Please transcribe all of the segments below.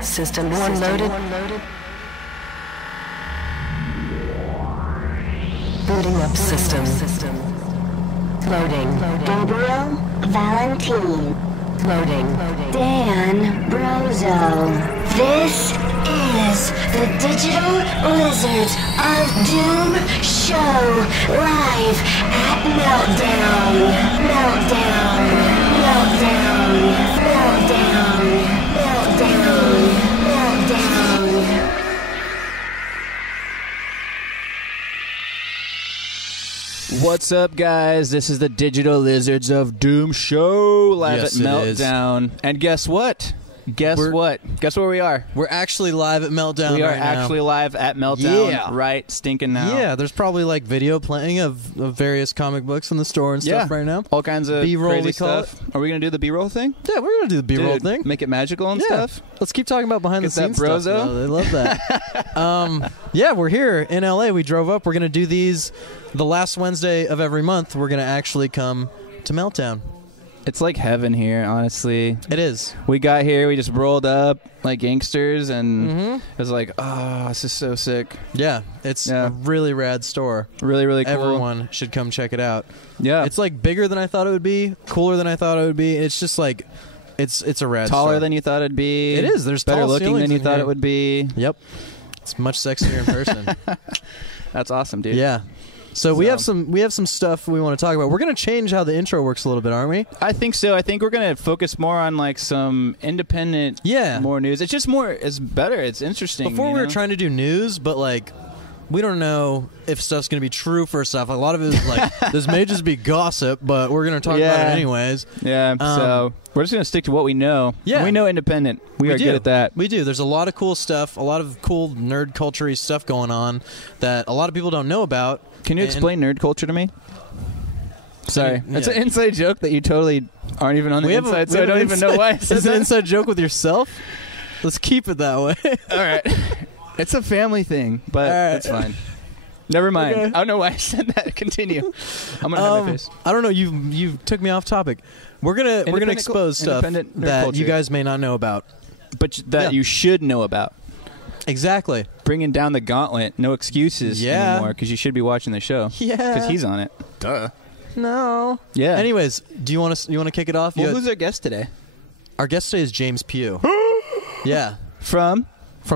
System 1 loaded. Booting up system. Loading. Gabriel Valentine. Loading. Dan Brozo. This is the Digital Lizards of Doom show live at Meltdown. Meltdown. Meltdown. Meltdown. Meltdown. Meltdown. What's up, guys? This is the Digital Lizards of Doom show live at Meltdown. And guess what? Guess what? Guess where we are? We're actually live at Meltdown. We are right actually now. live at Meltdown. Yeah. Right, stinking now. Yeah, there's probably like video playing of various comic books in the store and stuff right now. All kinds of B-roll, crazy we call stuff. Are we gonna do the B-roll thing? Yeah, we're gonna do the B-roll thing. Make it magical and stuff. Let's keep talking about behind the scenes that stuff. brozo? Though. They love that. Yeah, we're here in LA. We drove up. We're gonna do these the last Wednesday of every month. We're gonna actually come to Meltdown. It's like heaven here, honestly. It is. We got here, we just rolled up like gangsters, and it was like, oh, this is so sick. Yeah, it's a really rad store. Really, really cool. Everyone should come check it out. Yeah. It's like bigger than I thought it would be, cooler than I thought it would be. It's just like, it's a rad Taller store. than you thought it'd be. It is. There's better tall looking than ceilings you in thought here. it would be. Yep. It's much sexier in person. That's awesome, dude. Yeah. So we have some stuff we want to talk about. We're going to change how the intro works a little bit, aren't we? I think so. I think we're going to focus more on like some independent more news. It's just more, it's better. It's interesting. Before we were trying to do news, but like we don't know if stuff's going to be true for stuff. A lot of it is like this may just be gossip, but we're going to talk about it anyways. Yeah. So we're just going to stick to what we know. Yeah. And we know independent. We are good at that. We do. There's a lot of cool stuff, a lot of cool nerd culture-y stuff going on that a lot of people don't know about. Can you explain nerd culture to me? Sorry. It's an inside joke that you totally aren't even on the inside, so I don't even know why I said It's an inside joke with yourself? Let's keep it that way. All right. It's a family thing, but it's fine. Never mind. Okay. I don't know why I said that. Continue. I'm gonna hide my face. I don't know. You took me off topic. We're gonna expose stuff that you guys may not know about, but that you should know about. Exactly. Bringing down the gauntlet. No excuses anymore, because you should be watching the show. Yeah. Because he's on it. Duh. No. Yeah. Anyways, do you want to kick it off? Well, who's our guest today? Our guest today is James Pugh. Yeah. From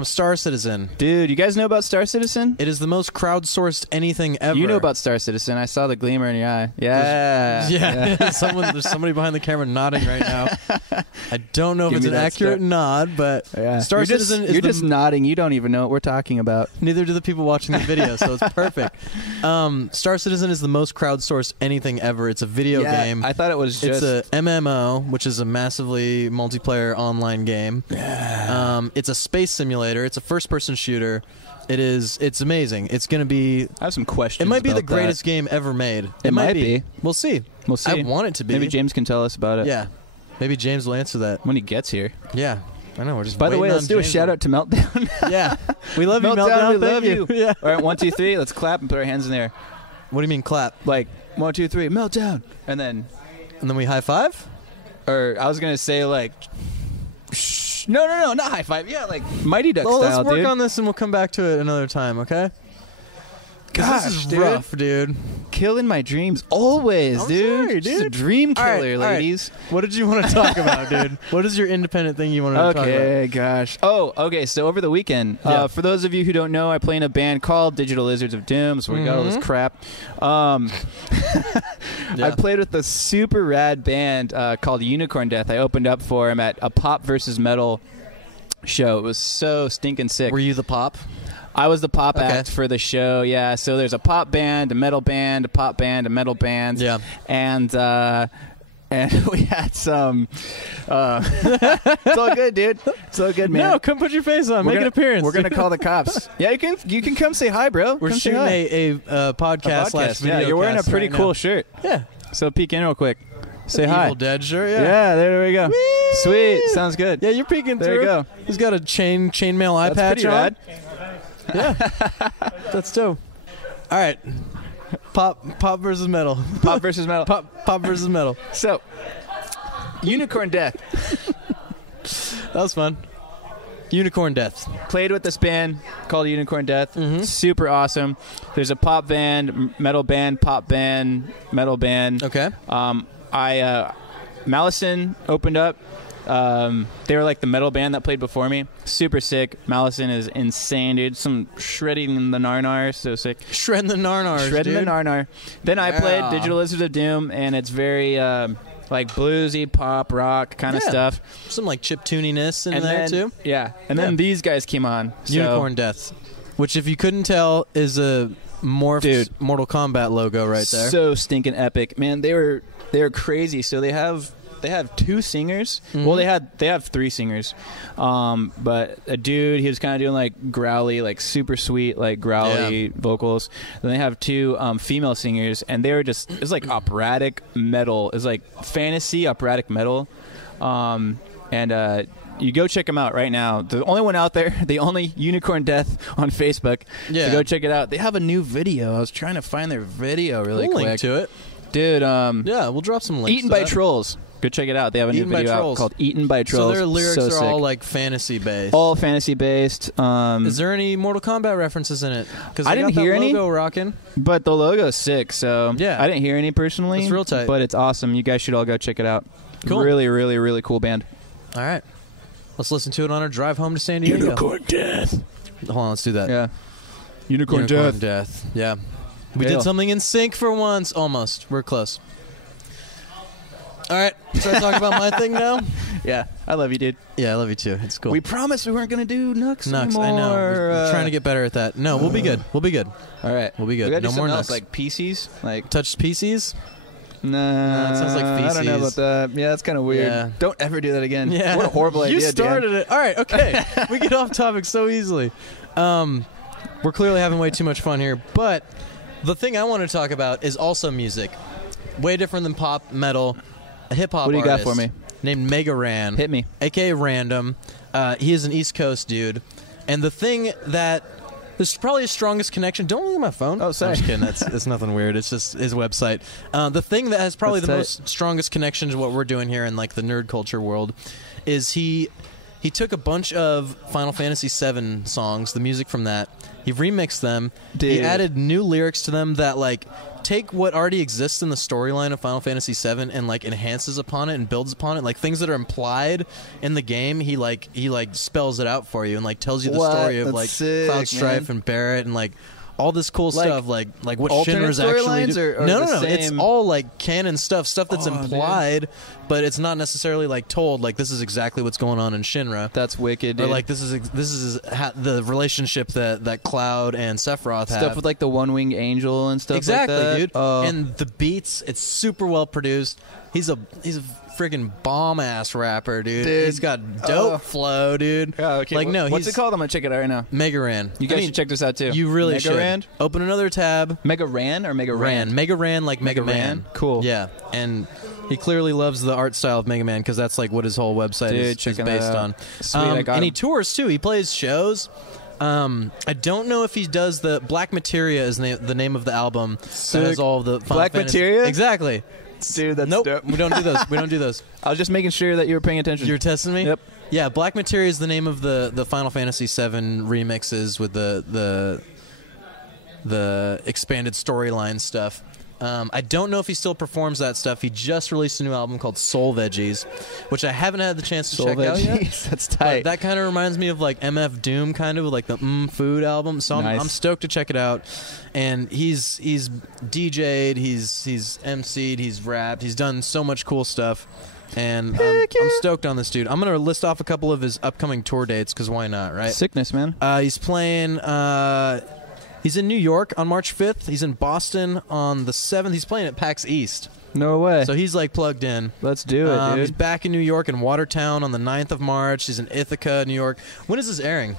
Star Citizen. Dude, you guys know about Star Citizen? It is the most crowdsourced anything ever. You know about Star Citizen. I saw the gleamer in your eye. Yeah. Yeah. There's somebody behind the camera nodding right now. I don't know if it's an accurate nod, but Star Citizen is just nodding. You don't even know what we're talking about. Neither do the people watching the video, so it's perfect. Star Citizen is the most crowdsourced anything ever. It's a video game. I thought it was just... It's a MMO, which is a massively multiplayer online game. Yeah. It's a space simulator. It's a first-person shooter. It's amazing. It's going to be... I have some questions. It might be about the greatest game ever made. It might be. We'll see. We'll see. I want it to be. Maybe James can tell us about it. Yeah. Maybe James will answer that. When he gets here. Yeah. I know. We're just By the way, waiting let's on do a James. shout-out to Meltdown. Yeah. We love you, Meltdown. Meltdown. We love Thank you. Yeah. All right, 1, 2, 3. Let's clap and put our hands in there. What do you mean clap? Like, 1, 2, 3. Meltdown. And then we high five? Or I was going to say, like... No, not high five. Yeah, like Mighty Duck style, let's work dude. on this and we'll come back to it another time, okay? Gosh, this is dude. rough, dude. Killing my dreams always, I'm dude. sorry, Just a dude. dream killer, All right. ladies. What did you want to talk about, dude? What is your independent thing you want to talk about? Okay, gosh. Oh, okay. So over the weekend, for those of you who don't know, I play in a band called Digital Lizards of Doom. So we got all this crap. I played with a super rad band called Unicorn Death. I opened up for him at a pop versus metal show. It was so stinking sick. Were you the pop? I was the pop act for the show, yeah. So there's a pop band, a metal band, a pop band, a metal band. Yeah. And we had some... it's all good, dude. It's all good, man. No, come put your face on. Make an appearance. We're going to call the cops. Yeah, you can come say hi, bro. We're come shooting a podcast / video. Yeah, you're wearing a pretty cool shirt. Yeah. So peek in real quick. Say hi. Evil Dead shirt, yeah. Yeah, there we go. Whee! Sweet. Sounds good. Yeah, you're peeking through. There you go. He's got a chainmail eye That's patch pretty on. rad. Yeah. That's dope. All right. Pop versus metal. Pop versus metal. Pop versus metal. So, Unicorn Death. That was fun. Unicorn Death. Played with this band called Unicorn Death. Super awesome. There's a pop band, metal band, pop band, metal band. Okay. Malison opened up. They were like the metal band that played before me. Super sick. Malison is insane, dude. Some shredding the narnar, so sick. Shredding the narnar. Shredding the narnar. Then I played Digital Lizards of Doom, and it's very like bluesy, pop, rock kind of stuff. Some like chiptuniness in there too. Yeah. And then these guys came on. So. Unicorn Death, which if you couldn't tell is a morphed Mortal Kombat logo right there. So stinking epic, man. They were crazy. So they have 2 singers. Well, they have 3 singers. But a dude, he was kind of doing like growly, like super sweet, like growly vocals. Then they have 2 female singers, and they were just, it's like operatic metal. It's like fantasy operatic metal. You go check them out right now. The only one out there, the only Unicorn Death on Facebook. Yeah. So go check it out. They have a new video. I was trying to find their video really quick. Link to it. Dude, yeah, we'll drop some links. Eaten by Trolls. Go check it out. They have a new video out called Eaten by Trolls. So their lyrics are all like fantasy based. All fantasy based. Is there any Mortal Kombat references in it? Because I didn't hear any. Logo rocking. But the logo's sick. So yeah, I didn't hear any personally. It's real tight. But it's awesome. You guys should all go check it out. Cool. Really, really, really cool band. All right. Let's listen to it on our drive home to San Diego. Unicorn Death. Hold on, let's do that. Yeah. Unicorn Death. Yeah. We did something in sync for once. Almost. We're close. All right. Start talking about my thing now? Yeah. I love you, dude. Yeah, I love you too. It's cool. We promised we weren't going to do Nux anymore. I know. We're trying to get better at that. No, we'll be good. We'll be good. All right. We'll be good. We gotta no do more else, Nux. like PCs? Like touched PCs? Nah, it sounds like feces. I don't know about that. Yeah, that's kind of weird. Yeah. Don't ever do that again. Yeah. What a horrible idea, You started Dan. it. All right, okay. We get off topic so easily. We're clearly having way too much fun here, but the thing I want to talk about is also music. Way different than pop, metal, a hip-hop artist. What do you got for me? Named Mega Ran. Hit me. A.K.A. Random. He is an East Coast dude. And the thing that... There's probably his strongest connection. Don't look at my phone. Oh, sorry. I'm just kidding. It's nothing weird. It's just his website. The thing that has probably most strongest connection to what we're doing here in like the nerd culture world is he took a bunch of Final Fantasy VII songs, the music from that. He remixed them. Dude. He added new lyrics to them that like take what already exists in the storyline of Final Fantasy VII and like enhances upon it and builds upon it. Like things that are implied in the game, he spells it out for you and like tells you the story of like sick, Cloud Strife and Barret and like all this cool stuff, like what Shinra's actually do. Or No. It's all like canon stuff that's implied, dude. but it's not necessarily like told. Like this is exactly what's going on in Shinra. That's wicked, dude. Or like this is the relationship that Cloud and Sephiroth have. Stuff with like the one-winged angel and stuff. Exactly, like that. dude. And the beats, it's super well produced. He's a friggin' bomb-ass rapper, dude. He's got dope flow, dude. Yeah, okay. Like, no, what's it called? I'm going to check it out right now. Mega Ran. You guys should check this out, too. You really Mega should. Ran? Open another tab. Mega Ran or Mega Ran? Mega Ran like Mega Man. Man? Cool. Yeah, and he clearly loves the art style of Mega Man because that's like what his whole website is based on. Sweet, I got and him. he tours, too. He plays shows. I don't know if he does the Black Materia is the name of the album that has all of the Final Black Fantasy. Materia? Exactly. Dude, that's nope. dope. We don't do those. We don't do those. I was just making sure that you were paying attention. You were testing me? Yep. Yeah, Black Materia is the name of the Final Fantasy VII remixes with the expanded storyline stuff. I don't know if he still performs that stuff. He just released a new album called Soul Veggies, which I haven't had the chance to check out yet. That's tight. But that kind of reminds me of like MF Doom, kind of like the Food album. So I'm stoked to check it out. And he's DJ'd, he's MC'd, he's rapped, he's done so much cool stuff. And I'm stoked on this dude. I'm going to list off a couple of his upcoming tour dates because why not, right? Sickness, man. He's playing... He's in New York on March 5th. He's in Boston on the 7th. He's playing at PAX East. No way. So he's like plugged in. Let's do it, dude. He's back in New York in Watertown on the 9th of March. He's in Ithaca, New York. When is this airing?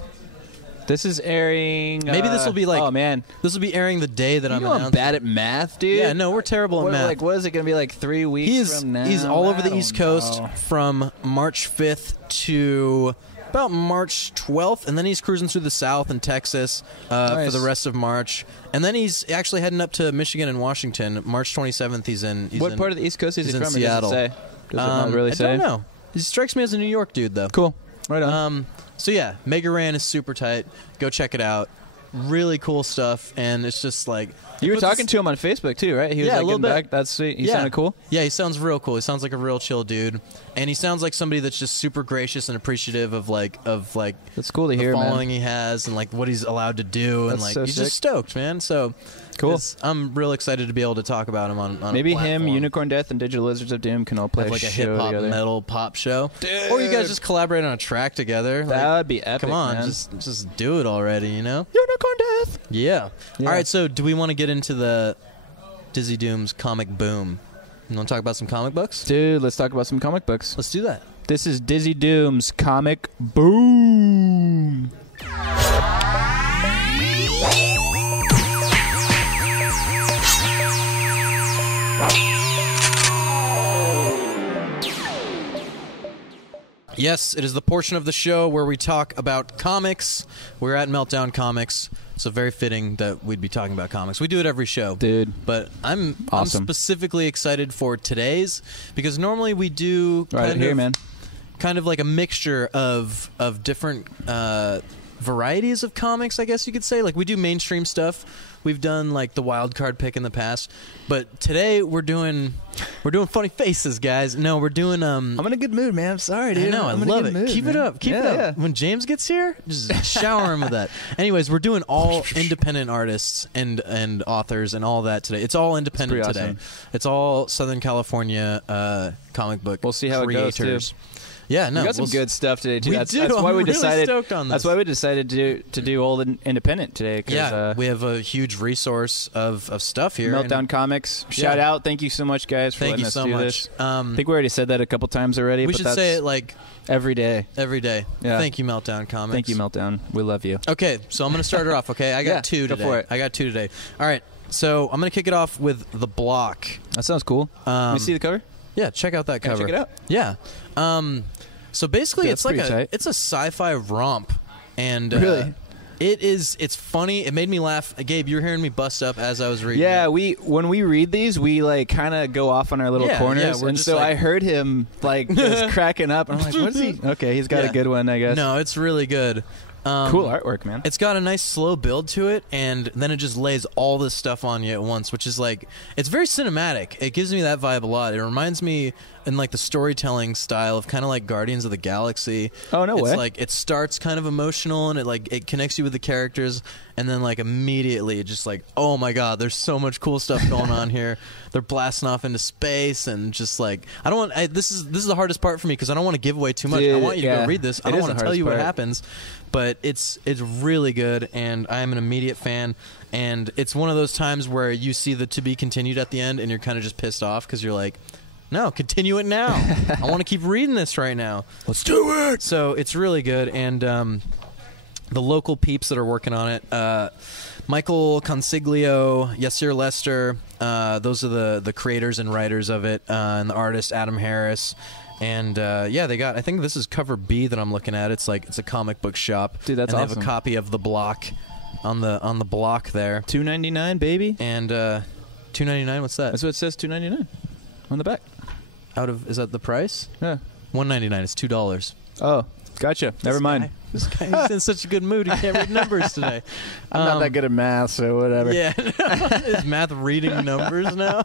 This is airing... Maybe this will be like... Oh, man. This will be airing the day that I'm announcing. I'm bad at math, dude. Yeah, no, we're terrible at math. Like, what is it going to be, like 3 weeks from now? He's all over the East Coast from March 5th to... about March 12th, and then he's cruising through the South and Texas for the rest of March. And then he's actually heading up to Michigan and Washington. March 27th, he's in... What part of the East Coast is he from? Seattle. Does it not really say? I don't know. He strikes me as a New York dude, though. Cool. Right on. So yeah, Mega Ran is super tight. Go check it out. Really cool stuff, and it's just like you were talking to him on Facebook too, right? He was like, a little getting bit. back. That's sweet. He sounded cool. Yeah, he sounds real cool. He sounds like a real chill dude, and he sounds like somebody that's just super gracious and appreciative of like that's cool to the hear, following man. he has and like what he's allowed to do, and That's like so he's sick. just stoked, man. So cool. I'm real excited to be able to talk about him on Maybe a platform. him, Unicorn Death, and Digital Lizards of Doom can all play Have like a show hip hop together. metal pop show, Dude. or you guys just collaborate on a track together. That Like, would be epic. come on, man. just do it already, you know? Unicorn Death. Yeah. Yeah. All right, so do we want to get into the Dizzy Doom's comic boom? You want to talk about some comic books? Dude, let's talk about some comic books. Let's do that. This is Dizzy Doom's comic boom. Yes, it is the portion of the show where we talk about comics. We're at Meltdown Comics, so very fitting that we'd be talking about comics. We do it every show. Dude. But I'm Awesome. specifically excited for today's because normally we do Right here, man. kind of like a mixture of different varieties of comics, I guess you could say. Like we do mainstream stuff. We've done like the wild card pick in the past, but today we're doing funny faces, guys. No, we're doing I'm in a good mood, man. I'm sorry, dude. I know, I I'm in a love good it. mood, Keep man. it up. Keep it up. Yeah. When James gets here, just shower him with that. Anyways, we're doing all independent artists and authors and all that today. It's all independent It's today. pretty awesome. It's all Southern California comic book. We'll see how it goes, too. creators. Yeah, no, We got some we'll good stuff today too. we That's, do. that's why I'm we really decided. stoked on That's this. why we decided to do old and independent today. 'Cause, Yeah, we have a huge resource of stuff here. Meltdown and Comics. Shout Yeah. out! Thank you so much, guys, for Thank letting you us so do much. this. I think we already said that a couple times already. we but should that's say it like every day. every day. Yeah. Thank you, Meltdown Comics. Thank you, Meltdown. We love you. Okay, so I'm going to start her off, okay? I got Yeah, two go today. for it. I got two today. All right, so I'm going to kick it off with The Block. That sounds cool. Let me see the cover. Yeah, check out that Can I cover. check it out? Yeah. So basically, Dude, it's that's like pretty tight. it's a sci-fi romp, and Really? it's funny. It made me laugh. Gabe, you were hearing me bust up as I was reading. Yeah, it. when we read these, we like kind of go off on our little Yeah, corners, yeah, we're and just so like- I heard him like just cracking up, and I'm like, "What is he?" Okay, he's got Yeah. a good one, I guess. No, it's really good. Cool artwork, man. It's got a nice slow build to it, and then it just lays all this stuff on you at once, which is like, it's very cinematic. It gives me that vibe a lot. It reminds me in like the storytelling style of kind of like Guardians of the Galaxy. Oh, no it's way. Like it starts kind of emotional, and it connects you with the characters, and then like immediately it just like, oh my god, there's so much cool stuff going on here. They're blasting off into space, and just like I don't want. This is the hardest part for me because I don't want to give away too much. I Dude, want you to yeah. go read this. I It don't is want the to tell you hardest what part. happens. But it's really good, and I am an immediate fan. And it's one of those times where you see the to be continued at the end, and you're kind of just pissed off because you're like, no, continue it now. I want to keep reading this right now. Let's do it. So it's really good, and the local peeps that are working on it, Michael Consiglio, Yasir Lester, those are the creators and writers of it, and the artist Adam Harris. And yeah, they got. I think this is cover B that I'm looking at. It's like it's a comic book shop. Dude, that's and they awesome. have a copy of The Block on the block there. $2.99, baby. And $2.99. What's that? That's what it says. $2.99 on the back. Is that the price? Yeah. $1.99. It's $2. Oh, gotcha. Never mind. This guy's in such a good mood. He can't read numbers today. I'm not that good at math, so whatever. Yeah, is math reading numbers now?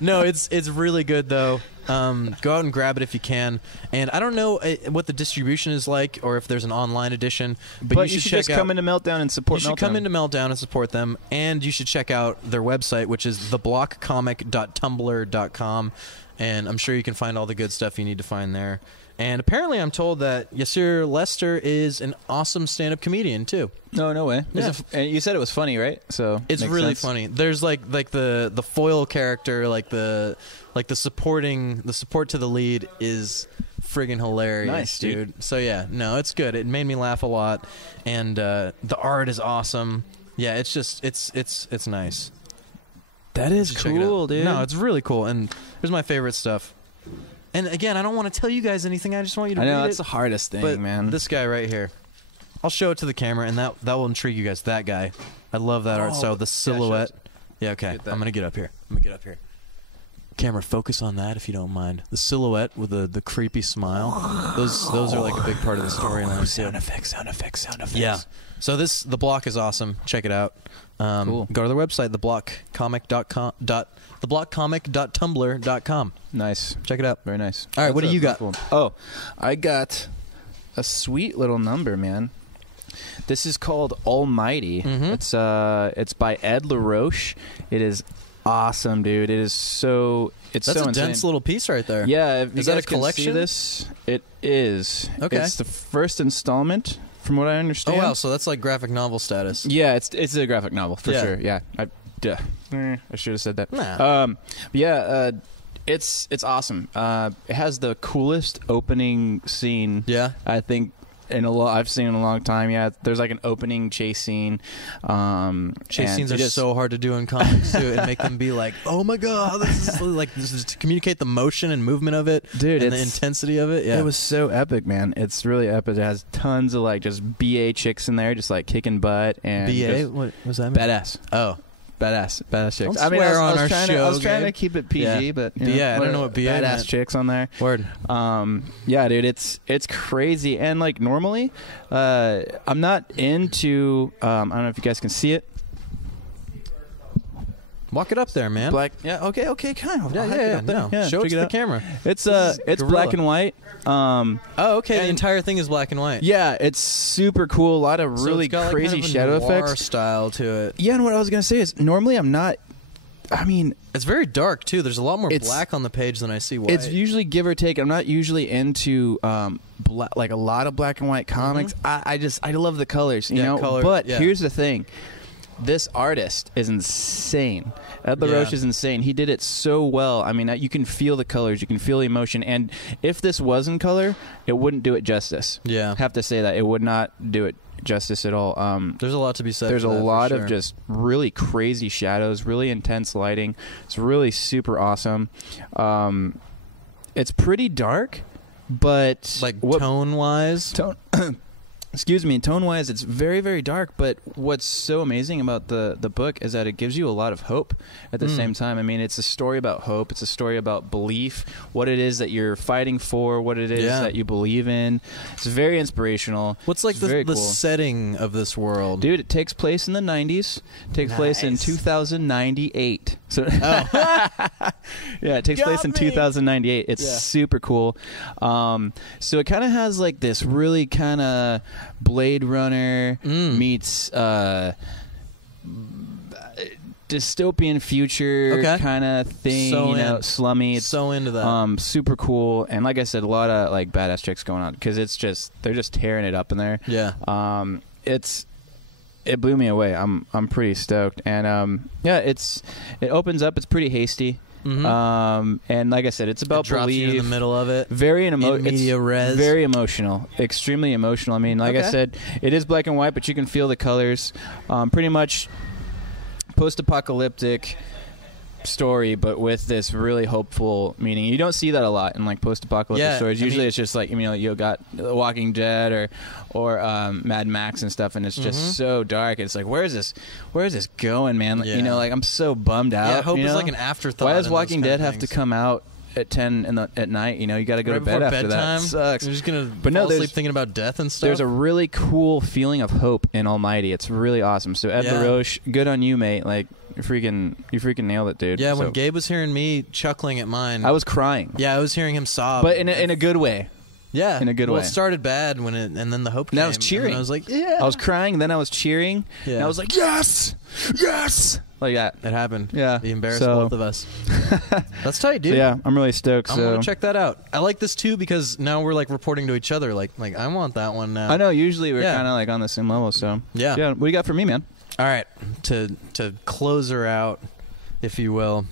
No, it's really good though. Go out and grab it if you can. And I don't know what the distribution is like, or if there's an online edition. But you should check just out. come into Meltdown and support You should Meltdown. come into Meltdown and support them, and you should check out their website, which is theblockcomic.tumblr.com, and I'm sure you can find all the good stuff you need to find there. And apparently I'm told that Yasir Lester is an awesome stand-up comedian, too. No way. Yeah. And you said it was funny, right? So It's makes really sense. funny. There's like the foil character, like the support to the lead is friggin' hilarious, Nice, dude. So yeah, no, it's good. It made me laugh a lot, and the art is awesome. Yeah, it's just it's nice. That is You should check it cool, out. dude. No, it's really cool, and here's my favorite stuff. And again, I don't want to tell you guys anything. I just want you to I know read that's it. the hardest thing, But man. this guy right here, I'll show it to the camera, and that will intrigue you guys. That guy, I love that art style. The silhouette. Yeah, okay. Get that. I'm gonna get up here. Camera, focus on that if you don't mind. The silhouette with the creepy smile. Those are like a big part of the storyline. Sound effects. Yeah. So the block is awesome. Check it out. Cool. Go to their website, theblockcomic.tumblr.com. Nice. Check it out. Very nice. All right, what do you got? Cool. Oh, I got a sweet little number, man. This is called Almighty. It's by Ed LaRoche. It is awesome, dude. It is so. That's so a insane. dense little piece right there. Yeah, if is you that a guys can collection? see this? It is. Okay. It's the first installment, from what I understand. Oh wow, so that's like graphic novel status. Yeah, it's a graphic novel for sure. Yeah, I should have said that. Nah. It's awesome. It has the coolest opening scene. Yeah, I think. I've seen in a long time. Yeah, there's like an opening chase scene. Chase scenes are so hard to do in comics too, and make them be like, "Oh my god, this is to communicate the motion and movement of it, dude, and the intensity of it." Yeah, it was so epic, man. It's really epic. It has tons of like just BA chicks in there, just like kicking butt and BA. What was that? Badass. Oh. Badass chicks. Don't swear on our show. I was trying to keep it PG, but I don't know what BA badass meant. chicks on there. Word. Yeah, dude, it's crazy. And like normally, I'm not into. I don't know if you guys can see it. Walk it up there, man. Black. Yeah. Okay. Kind of. Yeah. Show it to the camera. It's black and white. Oh, okay. The entire thing is black and white. Yeah, it's super cool. A lot of really crazy shadow effects. Style to it. Yeah, and what I was gonna say is normally I'm not. I mean, it's very dark too. There's a lot more black on the page than I see white. It's usually give or take. I'm not usually into like a lot of black and white comics. I love the colors, you know. But here's the thing. This artist is insane. Ed LaRoche is insane. He did it so well. I mean, you can feel the colors. You can feel the emotion. And if this was in color, it wouldn't do it justice. Yeah. I have to say that. It would not do it justice at all. There's a lot to be said. There's a lot of just really crazy shadows, really intense lighting. It's really super awesome. It's pretty dark, but... Like tone-wise? Excuse me, tone-wise, it's very, very dark, but what's so amazing about the book is that it gives you a lot of hope at the same time. I mean, it's a story about hope. It's a story about belief, what it is that you're fighting for, what it is that you believe in. It's very inspirational. What's like the setting of this world? Dude, it takes place in the 90s. It takes place in 2098. So yeah, it takes place in 2098. It's super cool. So it kind of has like this really kind of Blade Runner meets dystopian future kind of thing, slummy. It's so into that. Super cool, and like I said, a lot of like badass chicks going on because they're just tearing it up in there. Yeah. It blew me away. I'm pretty stoked, and it opens up. It's pretty hasty. And like I said, it's about drops belief. You in the middle of it. Very in media res. Very emotional. Extremely emotional. I mean, like I said, it is black and white, but you can feel the colors. Pretty much post-apocalyptic story, but with this really hopeful meaning. You don't see that a lot in like post-apocalyptic stories. Usually it's just like, you got The Walking Dead or Mad Max and stuff, and it's just so dark. It's like, where is this going, man? Like, like I'm so bummed out. Yeah, hope is like an afterthought. Why does Walking Dead have to come out at 10 at night? You got to go to bed after that. It sucks. You're just gonna fall asleep thinking about death and stuff. There's a really cool feeling of hope in Almighty. It's really awesome. So Ed LaRoche, good on you, mate. Like you freaking nailed it, dude. Yeah, when Gabe was hearing me chuckling at mine, I was crying. Yeah, I was hearing him sob, but in a good way. Yeah, in a good way. Well, it started bad and then the hope came. And I was cheering. And I was like, yeah. I was crying, then I was cheering. Yeah. And I was like, yes, like that. It happened. Yeah, he embarrassed both of us. That's tight, dude. So yeah, I'm really stoked. I'm gonna check that out. I like this too because now we're like reporting to each other. Like I want that one now. I know. Usually we're kind of like on the same level. So yeah. What do you got for me, man? All right, to close her out, if you will.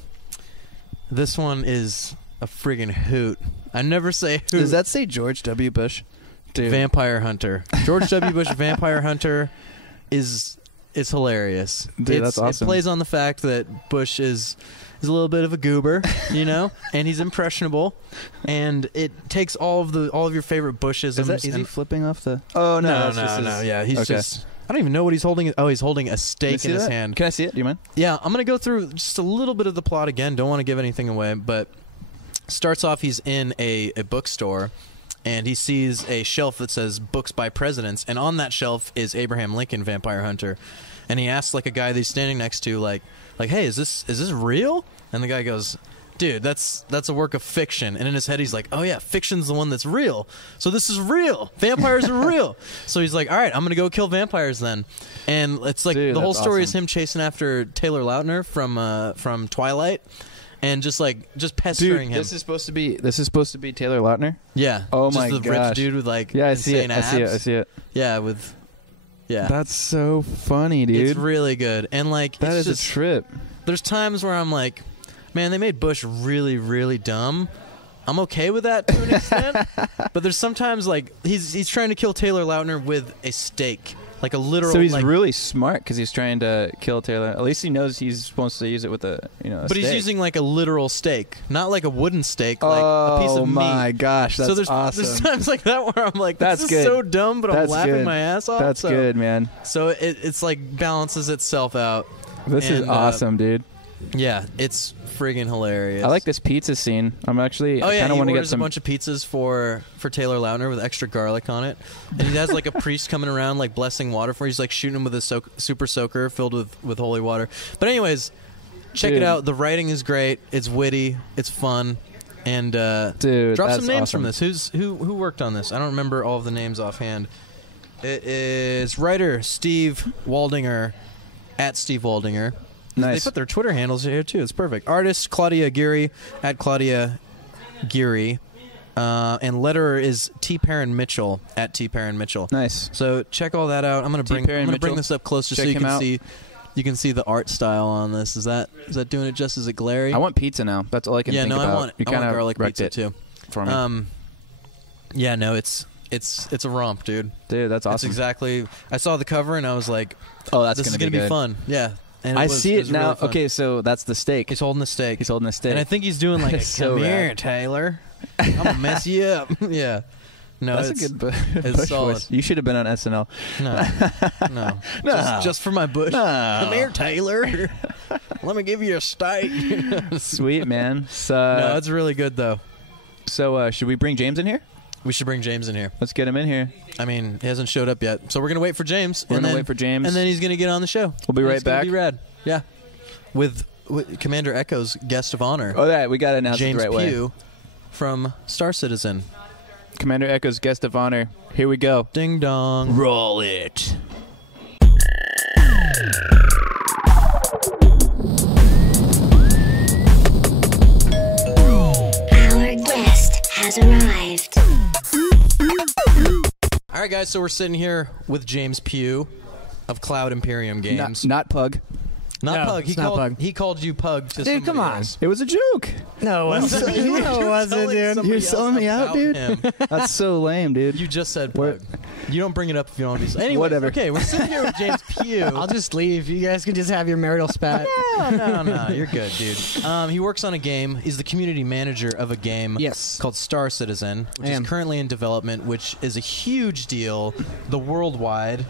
This one is a friggin' hoot. I never say hoot. Does that say George W. Bush? Dude. Vampire Hunter. George W. Bush Vampire Hunter is hilarious. Dude, that's awesome. It plays on the fact that Bush is a little bit of a goober, and he's impressionable, and it takes all of your favorite Bushisms. Is he flipping off the? Oh no, no. Yeah, he's just I don't even know what he's holding. Oh, he's holding a steak in his hand. Can I see it? Do you mind? Yeah, I'm going to go through just a little bit of the plot again. Don't want to give anything away, but starts off he's in a bookstore, and he sees a shelf that says Books by Presidents, and on that shelf is Abraham Lincoln, Vampire Hunter. And he asks like a guy that he's standing next to, like, hey, is this real? And the guy goes, dude, that's a work of fiction. And in his head, he's like, oh yeah, fiction's the one that's real. So this is real. Vampires are real. So he's like, all right, I'm gonna go kill vampires then. And it's like the whole story is him chasing after Taylor Lautner from Twilight, and just pestering him. This is supposed to be Taylor Lautner. Yeah. Oh just my the gosh. ripped dude with like I see it. abs. I see it. Yeah, yeah. That's so funny, dude. It's really good. And like that is just a trip. There's times where I'm like, man, they made Bush really, really dumb. I'm okay with that to an extent. But there's sometimes like he's trying to kill Taylor Lautner with a stake, like a literal. So he's really smart because he's trying to kill Taylor. At least he knows he's supposed to use it with a But stake. he's using like a literal stake, not like a wooden stake, like a piece of meat. Oh my gosh, that's awesome. There's times like that where I'm like, this that's is so dumb, but I'm laughing my ass off. That's good, man. So it's like balances itself out. This is awesome, dude. Yeah, it's friggin' hilarious. I like this pizza scene. I kind of want to get some. A bunch of pizzas for Taylor Lautner with extra garlic on it, and he has like a priest coming around like blessing water for. He's like shooting him with a super soaker filled with holy water. But anyways, check it out. The writing is great. It's witty. It's fun. And dude, drop some names awesome. from this. Who worked on this? I don't remember all of the names offhand. It is writer Steve Waldinger at Steve Waldinger. Nice. They put their Twitter handles here too. It's perfect. Artist Claudia Geary at Claudia Geary, and letterer is T. Perrin Mitchell at T. Perrin Mitchell. Nice. So check all that out. I'm gonna bring this up closer so you can see. You can see the art style on this. Is that doing it just as a glary? I want pizza now. That's all I can think about. I want garlic pizza too. For me. Yeah, no, it's a romp, dude. Dude, that's awesome. That's exactly. I saw the cover and I was like, oh, this is gonna be fun. Yeah. And I see it now. Really okay, so that's the steak. He's holding the steak. And I think he's doing like, so come here, Taylor. I'm going to mess you up. Yeah. No, that's a good it's solid. Voice. You should have been on SNL. No. Just for my Bush. No. Come here, Taylor. Let me give you a steak. Sweet, man. No, it's really good, though. So should we bring James in here? We should bring James in here. Let's get him in here. I mean, he hasn't showed up yet. So we're going to wait for James. We're going to wait for James. And then he's going to get on the show. We'll be right back. It's going to be rad. Yeah. With Commander Echo's guest of honor. Oh, yeah. We got to announce it the right way. James Pugh from Star Citizen. Commander Echo's guest of honor. Here we go. Ding dong. Roll it. Our guest has arrived. All right, guys, so we're sitting here with James Pugh of Cloud Imperium Games. Not Pug. Not Pug. Pug. He called you Pug. To Dude, come on. It was a joke. No, it wasn't. You know it wasn't, dude. You're selling me out, dude? That's so lame, dude. You just said Pug. You don't bring it up if you don't want to be. Anyway, whatever. Okay, we're sitting here with James Pugh. I'll just leave. You guys can just have your marital spat. No, you're good, dude. He works on a game. He's the community manager of a game called Star Citizen, which is currently in development, which is a huge deal, the worldwide.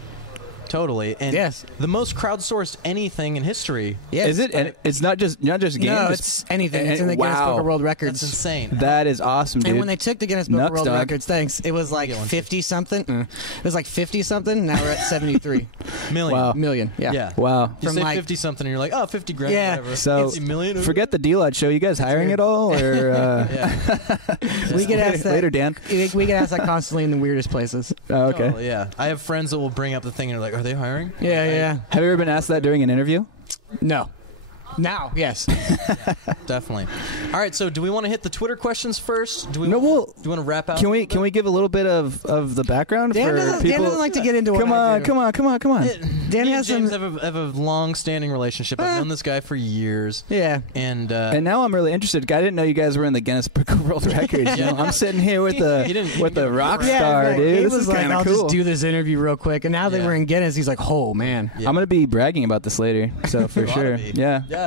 Totally. And the most crowdsourced anything in history. Yes. Is it? And it's not just games. No, it's anything. It's in the Guinness Book of World Records. That's insane. That is awesome, dude. And when they took the Guinness Book of World Records, it was like 50-something. It was like 50-something. Now we're at 73 million. Wow. Million. Yeah. Wow. You say 50-something, and you're like, oh, 50 grand. Yeah. Whatever. So it's a million. Forget the deal I'd show. You guys hiring at all? Or we get asked that later, Dan. We get asked that constantly in the weirdest places. Oh, okay. Totally, yeah. I have friends that will bring up the thing and they're like, are they hiring? Yeah. Have you ever been asked that during an interview? No. Now, yes. Definitely. All right, so do we want to hit the Twitter questions first? Do we No, do you want to wrap out? Can we give a little bit of the background Dan for doesn't, people? Dan doesn't like to get into what Come I on. do. Dan has James some. have a long-standing relationship. I've known this guy for years. Yeah. And now I'm really interested. I didn't know you guys were in the Guinness Book of World Records. You know? I'm sitting here with the rock star, right. dude. He This was is like, kind of I'll cool. just do this interview real quick. And now that we're in Guinness, he's like, oh, man. I'm going to be bragging about this later, so for sure. Yeah.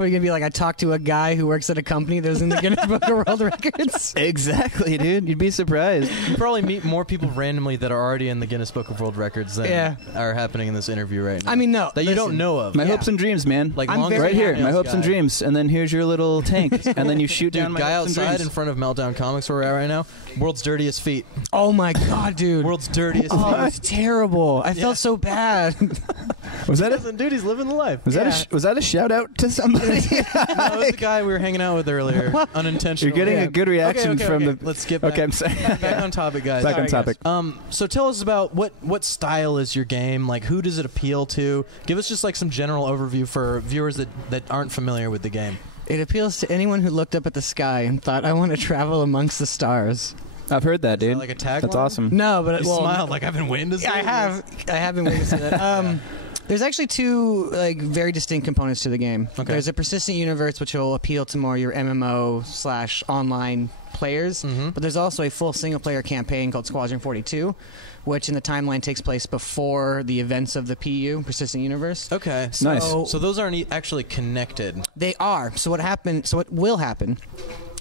Are you gonna be like, I talked to a guy who works at a company that was in the Guinness Book of World Records? Exactly, dude. You'd be surprised. You probably meet more people randomly that are already in the Guinness Book of World Records than are happening in this interview right now. I mean, no. That you don't know of. My hopes and dreams, man. Like right here, my hopes and dreams. And then here's your little tank. And then you shoot down my guy hopes and outside dreams. in front of Meltdown Comics where we're at right now. World's dirtiest feet. Oh my god, dude. World's dirtiest Oh, feet. it's terrible. I felt so bad. Was that Dude, he's living the life. was that a shout out to somebody? No, it was the guy we were hanging out with earlier. Unintentionally. You're getting a good reaction from the. Let's get back. Okay, I'm sorry. Back on topic, guys. Back on topic. So tell us about what style is your game? Like, who does it appeal to? Give us just like some general overview for viewers that aren't familiar with the game. It appeals to anyone who looked up at the sky and thought, I want to travel amongst the stars. I've heard that, dude. Is that like a tagline? That's awesome. No, but You smiled like I've been waiting to say I have been waiting to say that. There's actually two very distinct components to the game. Okay. There's a persistent universe, which will appeal to more your MMO/online players, but there's also a full single-player campaign called Squadron 42, which in the timeline takes place before the events of the PU, Persistent Universe. Okay. Nice. So those aren't actually connected. They are. So what will happen,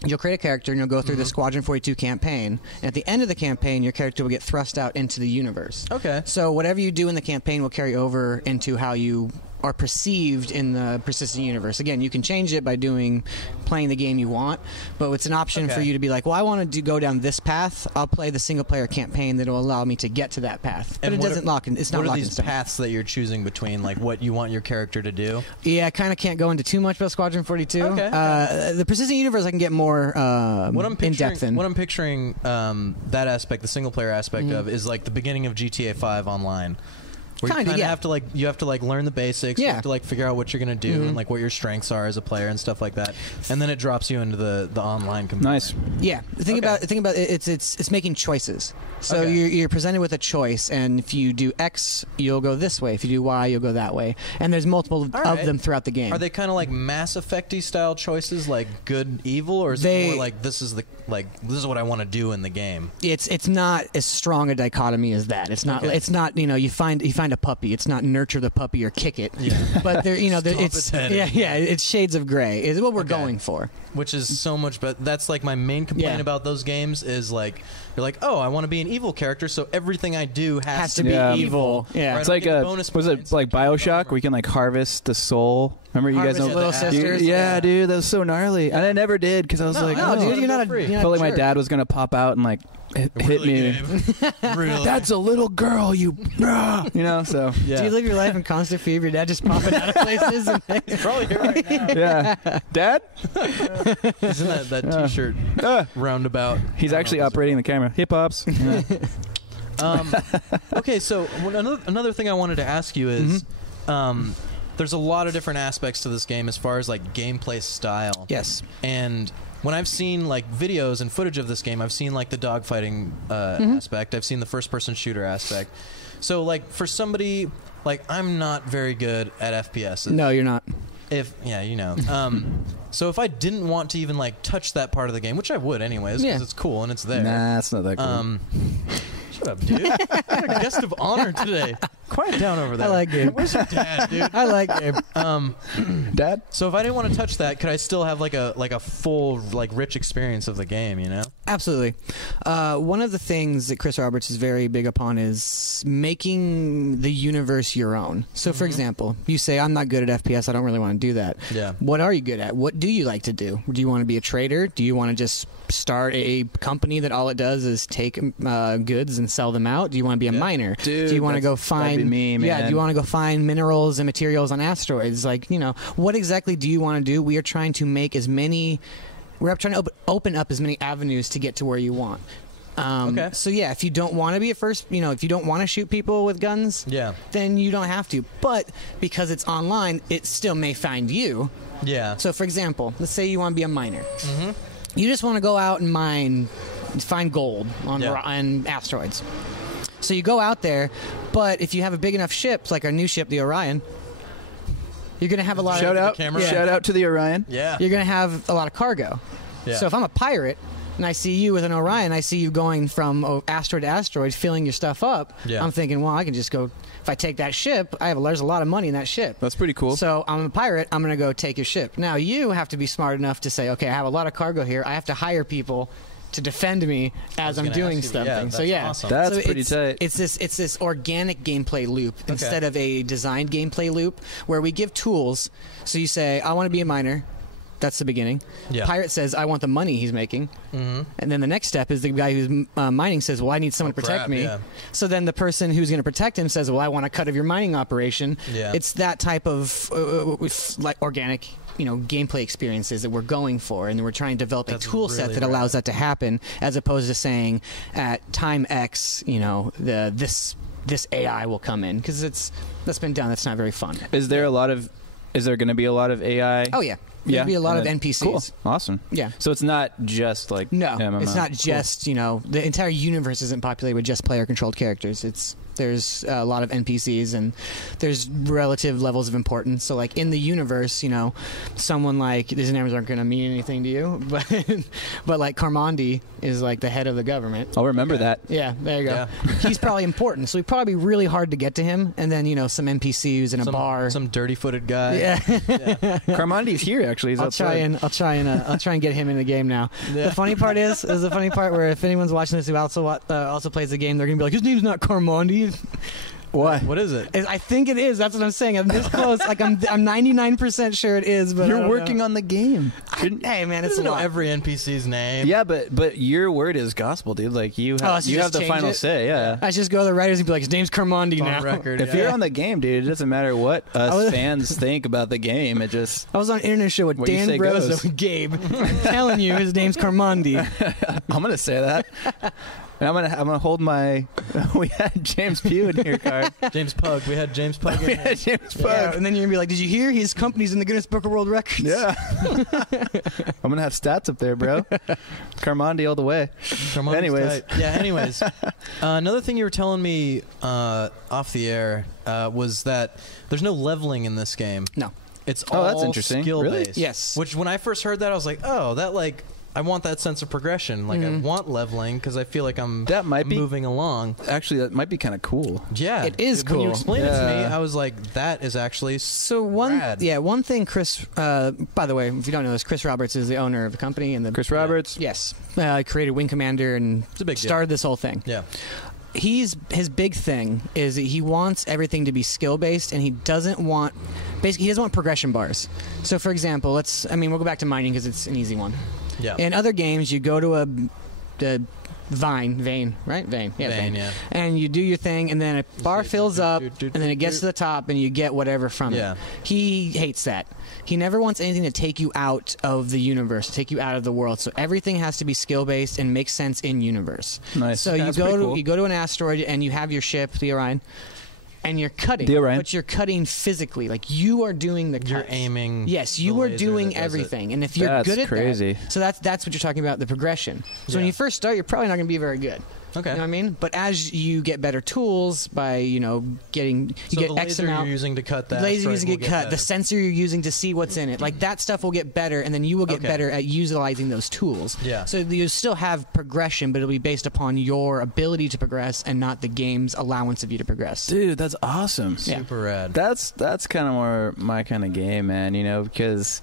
you'll create a character and you'll go through the Squadron 42 campaign, and at the end of the campaign, your character will get thrust out into the universe. Okay. So whatever you do in the campaign will carry over into how you are perceived in the persistent universe. Again, you can change it by playing the game you want, but it's an option for you to be like, well, I want to go down this path. I'll play the single player campaign that will allow me to get to that path. But it doesn't lock in. It's not locked in. What are in these stone. paths that you're choosing between, like what you want your character to do? Yeah, I kind of can't go into too much about Squadron 42. Okay. The persistent universe I can get more in depth in. What I'm picturing that aspect, the single player aspect of, is like the beginning of GTA 5 Online. Where Kinda, you have to learn the basics. Yeah. You have to figure out what you're gonna do and like what your strengths are as a player and stuff like that. And then it drops you into the online component. Nice. Yeah, the thing about it, it's making choices. So you're presented with a choice, and if you do X, you'll go this way. If you do Y, you'll go that way. And there's multiple of them throughout the game. Are they kind of like Mass Effect-y style choices, like good, evil, or is it more like this is what I want to do in the game? It's not as strong a dichotomy as that. It's not. It's not. You find a puppy. It's not nurture the puppy or kick it. Yeah. But it's shades of gray. Is what we're going for. Which is so much, but that's like my main complaint about those games is like you're like, oh, I want to be an evil character, so everything I do has to be evil. Yeah, or it's like was it like BioShock where you can like harvest the soul? Remember you guys know Little Sisters? Yeah, dude, that was so gnarly, and I never did because I was like, no, dude, you're not a. I felt like my dad was gonna pop out and like hit me. Really? That's a little girl, you know. So Do you live your life in constant fear of your dad just popping out of places? He's probably here right now. yeah, Dad. Isn't that T-shirt roundabout? He's actually operating the camera. Hey, pops. Yeah. Okay, so another thing I wanted to ask you is, there's a lot of different aspects to this game as far as like gameplay style. Yes. And when I've seen like videos and footage of this game, I've seen like the dogfighting aspect. I've seen the first-person shooter aspect. So like for somebody like I'm not very good at FPS. No, you're not. So if I didn't want to even like touch that part of the game, which I would anyways, because it's cool and it's there. Nah, it's not that cool. Shut up, dude. You're a guest of honor today. Quiet down over there. I like Gabe. Where's your dad, dude? I like Gabe. Dad. So if I didn't want to touch that, could I still have like a full like rich experience of the game? You know? Absolutely. One of the things that Chris Roberts is very big upon is making the universe your own. So, for example, you say, I'm not good at FPS. I don't really want to do that. Yeah. What are you good at? What do you like to do? Do you want to be a trader? Do you want to just start a company that all it does is take goods and sell them out? Do you want to be a miner? Dude, do you want to go that'd find be me, man. Yeah, do you want to go find minerals and materials on asteroids? Like, what exactly do you want to do? We are trying to make we're trying to open up as many avenues to get to where you want. So yeah, if you don't want to be if you don't want to shoot people with guns, then you don't have to. But because it's online, it still may find you. Yeah. So for example, let's say you want to be a miner. You just want to go out and find gold on asteroids. So you go out there, but if you have a big enough ship, like our new ship, the Orion, you're going to have a lot Shout out to the Orion. Yeah. You're going to have a lot of cargo. Yeah. So if I'm a pirate, and I see you with an Orion, I see you going from asteroid to asteroid, filling your stuff up. Yeah. I'm thinking, well, I can just go. If I take that ship, there's a lot of money in that ship. That's pretty cool. So I'm a pirate. I'm going to go take your ship. Now you have to be smart enough to say, okay, I have a lot of cargo here. I have to hire people to defend me as I'm doing something. Awesome. That's pretty tight. It's this organic gameplay loop instead of a designed gameplay loop where we give tools. So you say, I want to be a miner. That's the beginning. Yeah. Pirate says, I want the money he's making. Mm-hmm. And then the next step is the guy who's mining says, well, I need someone to protect me. Yeah. So then the person who's going to protect him says, well, I want a cut of your mining operation. Yeah. It's that type of like organic gameplay experiences that we're going for, and we're trying to develop a tool set that allows that to happen, as opposed to saying at time X, this AI will come in, because that's been done. That's not very fun. Is there going to be a lot of AI? Oh yeah. There'll be a lot of NPCs. Cool. Awesome. Yeah. So it's not just like MMO. It's not just the entire universe isn't populated with just player-controlled characters. There's a lot of NPCs, and there's relative levels of importance. So, like, in the universe, someone like, these names aren't going to mean anything to you, but like Carmondi is like the head of the government. I'll remember that. Yeah, there you go. Yeah. He's probably important, so it'd probably be really hard to get to him. And then, some NPC who's in a bar. Some dirty-footed guy. Yeah. Carmondi's here, actually. I'll try and get him in the game now. Yeah. The funny part is the funny part where if anyone's watching this who also plays the game, they're going to be like, his name's not Carmondi. What is it? I think it is. That's what I'm saying. I'm this close. Like I'm 99% sure it is. But you're working on the game. Hey man, it's know every NPC's name. Yeah, but your word is gospel, dude. Like you have the final say. Yeah. I just go to the writers and be like, his name's Carmondi now. Record, if you're on the game, dude, it doesn't matter what us fans think about the game. It just. I was on an internet show with Dan Brozo and Gabe. I'm telling you, his name's Carmondi. I'm gonna say that. And I'm gonna hold my. We had James Pugh in here card. James Pugh. We had James Pugh. We had James Pugh. Yeah, and then you're gonna be like, "Did you hear his company's in the Guinness Book of World Records?" Yeah. I'm gonna have stats up there, bro. Carmondi all the way. Carmondi's anyways, tight. Yeah. Anyways, another thing you were telling me off the air was that there's no leveling in this game. No. It's all that's interesting. skill Really? based. Yes. Which when I first heard that, I was like, oh, that like. I want that sense of progression. Like, I want leveling because I feel like I'm moving along. Actually, that might be kind of cool. Yeah. It is cool. When you explained it to me, I was like, that is actually rad. One thing Chris, by the way, if you don't know this, Chris Roberts is the owner of the company. Chris Roberts? Yes. Created Wing Commander and started this whole thing. Yeah. His big thing is that he wants everything to be skill-based, and he doesn't want progression bars. So, for example, we'll go back to mining because it's an easy one. Yeah. In other games, you go to a vein, right? Vein. Yeah, vein. Yeah. And you do your thing, and then a bar fills up, and then it gets to the top, and you get whatever from it. He hates that. He never wants anything to take you out of the universe, to take you out of the world. So everything has to be skill-based and make sense in universe. Nice. So you go to an asteroid, and you have your ship, the Orion. And you're cutting, but you're cutting physically. Like, you are doing the cuts. You're aiming. Yes, you are doing everything. And if you're good at crazy. that, so that's what you're talking about, the progression. So when you first start, you're probably not going to be very good. Okay. You know what I mean? But as you get better tools by, getting the X amount. You're using to cut that. The laser you're using to get cut. The sensor you're using to see what's in it. Like, that stuff will get better, and then you will get better at utilizing those tools. Yeah. So you still have progression, but it'll be based upon your ability to progress and not the game's allowance of you to progress. Dude, that's awesome. Super rad. That's kind of more my kind of game, man, because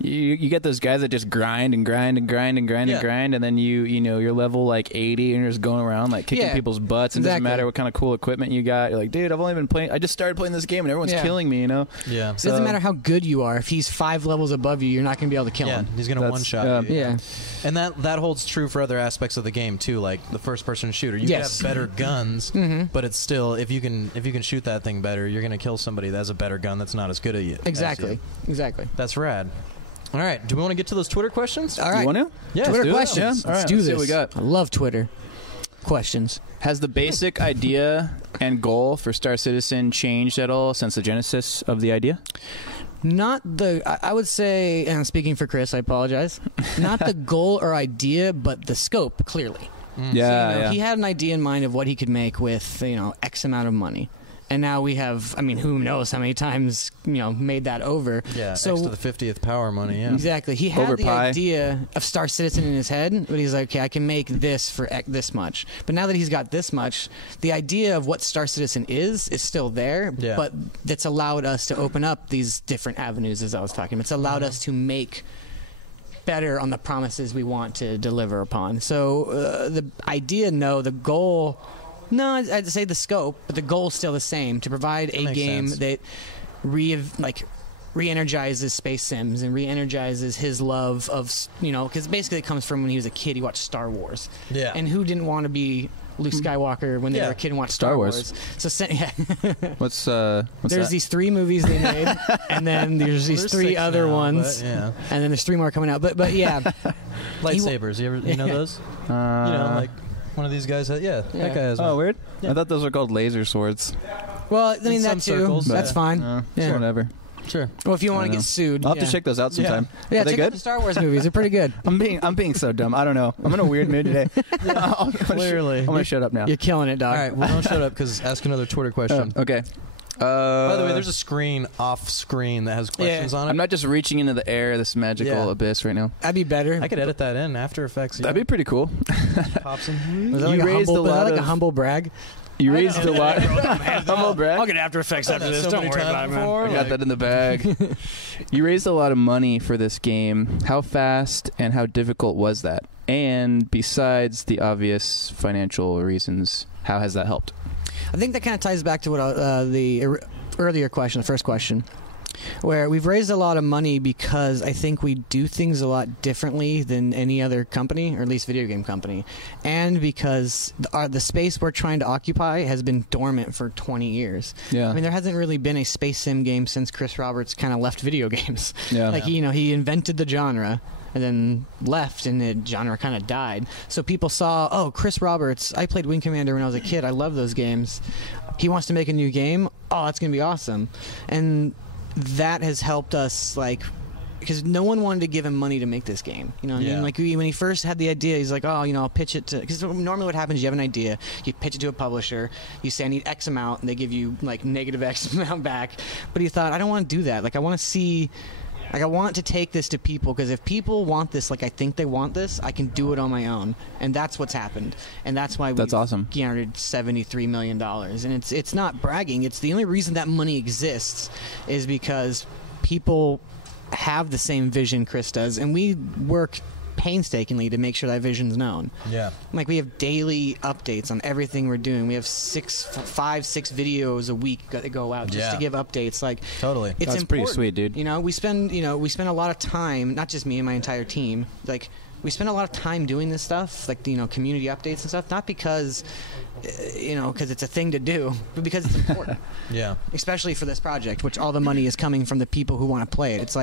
you get those guys that just grind and grind and grind and grind and grind, and then you're level like 80 and you're just going around like kicking people's butts, and it doesn't matter what kind of cool equipment you got. You're like, dude, I just started playing this game and everyone's killing me, Yeah. So it doesn't matter how good you are. If he's 5 levels above you, you're not going to be able to kill him. He's going to one-shot you. Yeah. And that holds true for other aspects of the game too, like the first-person shooter. You can have better guns, but it's still, if you can shoot that thing better, you're going to kill somebody that has a better gun that's not as good at you. Exactly. That's rad. All right, do we want to get to those Twitter questions? All right. You want to? Yeah, Twitter questions. Yeah. All right, let's do this. See what we got. I love Twitter questions. Has the basic idea and goal for Star Citizen changed at all since the genesis of the idea? I would say, and I'm speaking for Chris, I apologize, not the goal or idea, but the scope, clearly. Yeah, He had an idea in mind of what he could make with, X amount of money. And now we have, I mean, who knows how many times, made that over. Yeah, so, X to the 50th power money, yeah. Exactly. He had Over the pi. idea of Star Citizen in his head, but he's like, okay, I can make this for this much. But now that he's got this much, the idea of what Star Citizen is still there, but that's allowed us to open up these different avenues, as I was talking. It's allowed us to make better on the promises we want to deliver upon. So the idea, the goal... No, I'd say the scope, but the goal is still the same, to provide a game that re-energizes Space Sims and re-energizes his love of, because basically it comes from when he was a kid, he watched Star Wars. Yeah. And who didn't want to be Luke Skywalker when they were a kid and watched Star Wars? So What's there's that? these 3 movies they made, and then there's these 3 other ones, and then there's 3 more coming out. But yeah. Lightsabers, you know those? Like... One of these guys, that guy has one. Oh, weird. Yeah. I thought those were called laser swords. Well, I mean, that too. Circles, that's fine. Whatever. Sure. Well, if you want to get sued, I'll have to check those out sometime. Yeah, Are they check good? out the Star Wars movies. They're pretty good. I'm being so dumb. I don't know. I'm in a weird mood today. Clearly. I'm gonna shut up now. You're killing it, dog. All right, well, don't shut up, because ask another Twitter question. Okay. By the way, there's a screen off screen that has questions on it. I'm not just reaching into the air, this magical abyss right now. That'd be better. I could edit that in After Effects. That'd be pretty cool. Pops in. Was that You raised a lot was that like of- a humble brag? You raised a lot. Humble brag. I'll get After Effects after this. so Don't many worry about times it, man. before. I got that in the bag. You raised a lot of money for this game. How fast and how difficult was that? And besides the obvious financial reasons, how has that helped? I think that kind of ties back to what the earlier question, the first question, where we've raised a lot of money because I think we do things a lot differently than any other company, or at least video game company, and because the space we're trying to occupy has been dormant for 20 years. Yeah. I mean, there hasn't really been a space sim game since Chris Roberts kind of left video games. Yeah. Like, he invented the genre and then left, and the genre kind of died. So people saw, Chris Roberts, I played Wing Commander when I was a kid. I love those games. He wants to make a new game. Oh, that's going to be awesome. And that has helped us, because no one wanted to give him money to make this game. You know what I mean? Like, when he first had the idea, he's like, I'll pitch it to... Because normally what happens, you have an idea, you pitch it to a publisher, you say, I need X amount, and they give you, negative X amount back. But he thought, I don't want to do that. I want to see... I want to take this to people, because if people want this, I think they want this, I can do it on my own. And that's what's happened. And that's why That's awesome. garnered $73 million. And it's not bragging. It's the only reason that money exists is because people have the same vision Chris does, and we work painstakingly to make sure that vision's known. Yeah. We have daily updates on everything we're doing. We have 5-6 videos a week that go out just to give updates. Totally. It's That's important. pretty sweet, dude. We spend a lot of time, not just me and my entire team, we spend a lot of time doing this stuff, community updates and stuff, not because because it's a thing to do, but because it's important. Yeah. Especially for this project, which all the money is coming from the people who want to play it.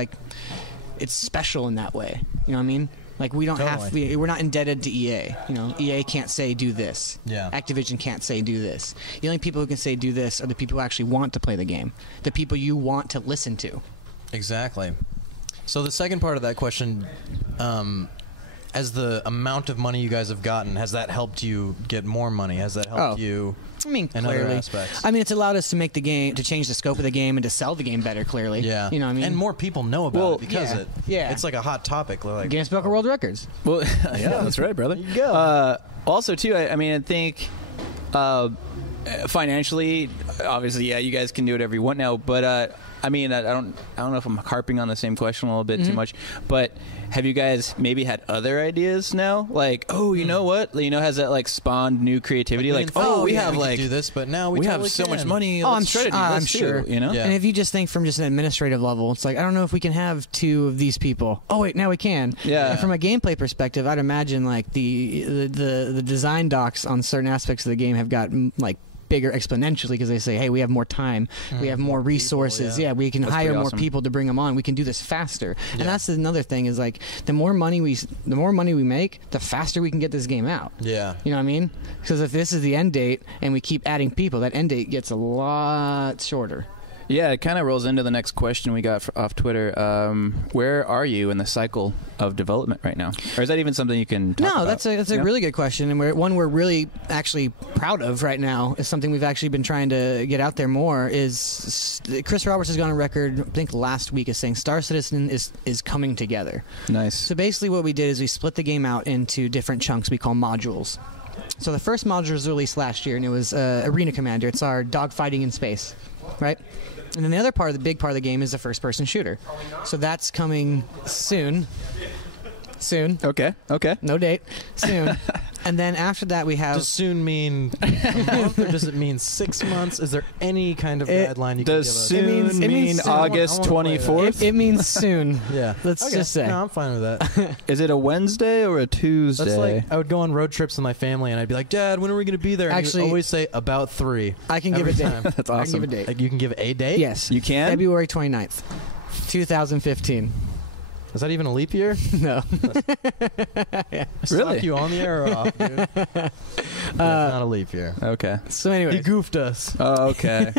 It's special in that way. You know what I mean? We don't we're not indebted to EA. EA can't say do this. Yeah. Activision can't say do this. The only people who can say do this are the people who actually want to play the game. The people you want to listen to. Exactly. So the second part of that question, as the amount of money you guys have gotten, has that helped you get more money? Has that helped you? I mean, in other clearly. aspects? I mean, it's allowed us to make the game, to change the scope of the game, and to sell the game better. Clearly, Yeah. You know what I mean? And more people know about it because it's like a hot topic. Guinness Book of World Records. Well, yeah, that's right, brother. There you go. Also, too, I think financially, obviously, you guys can do whatever you want now. But I don't know if I'm harping on the same question a little bit too much. But have you guys maybe had other ideas now? You know what? Has that spawned new creativity? We have could do this, but now we have totally so much can. money. I'm Let's try to do I'm this sure. too, Yeah. And if you just think from just an administrative level, it's I don't know if we can have 2 of these people. Oh wait, now we can. Yeah. And from a gameplay perspective, I'd imagine the design docs on certain aspects of the game have gotten bigger exponentially, because they say, hey, we have more time, we have more resources, we can That's hire pretty more awesome. people to bring them on, we can do this faster. And that's another thing is the more money we make, the faster we can get this game out. Yeah. You know what I mean? Because if this is the end date and we keep adding people, that end date gets a lot shorter. Yeah, it kind of rolls into the next question we got off Twitter. Where are you in the cycle of development right now? Or is that even something you can talk about? That's a really good question, and one we're really actually proud of right now. Is something we've actually been trying to get out there more. Is Chris Roberts has gone on record, I think last week, as saying Star Citizen is coming together. Nice. So basically what we did is we split the game out into different chunks we call modules. So the first module was released last year, and it was Arena Commander. It's our dogfighting in space, right? And then the other part, the big part of the game, is the first-person shooter. So that's coming soon. Okay. No date. Soon. And then after that we have... Does soon mean a month, or does it mean 6 months? Is there any kind of guideline you can give us? Does soon mean August 24th? It means soon. Yeah. Let's just say. No, I'm fine with that. Is it a Wednesday or a Tuesday? That's like, I would go on road trips with my family, and I'd be like, Dad, when are we going to be there? And Actually, he would always say, about 3. I can give a date. That's awesome. I can give a date. Like, you can give a date? Yes. You can? February 29th, 2015. Is that even a leap year? No. Really? Suck you on the air or off, dude? That's not a leap year. Okay. So anyway. He goofed us. Oh, okay.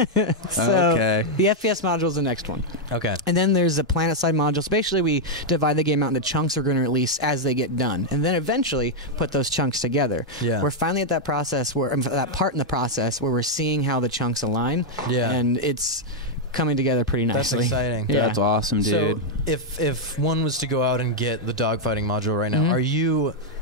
So the FPS module is the next one. Okay. And then there's the planet side module. So basically we divide the game out into chunks we're going to release as they get done. And then eventually put those chunks together. Yeah. We're finally at that process that part in the process where we're seeing how the chunks align. Yeah. And it's coming together pretty nicely. That's exciting. Yeah. That's awesome, dude. So if one was to go out and get the dogfighting module right now,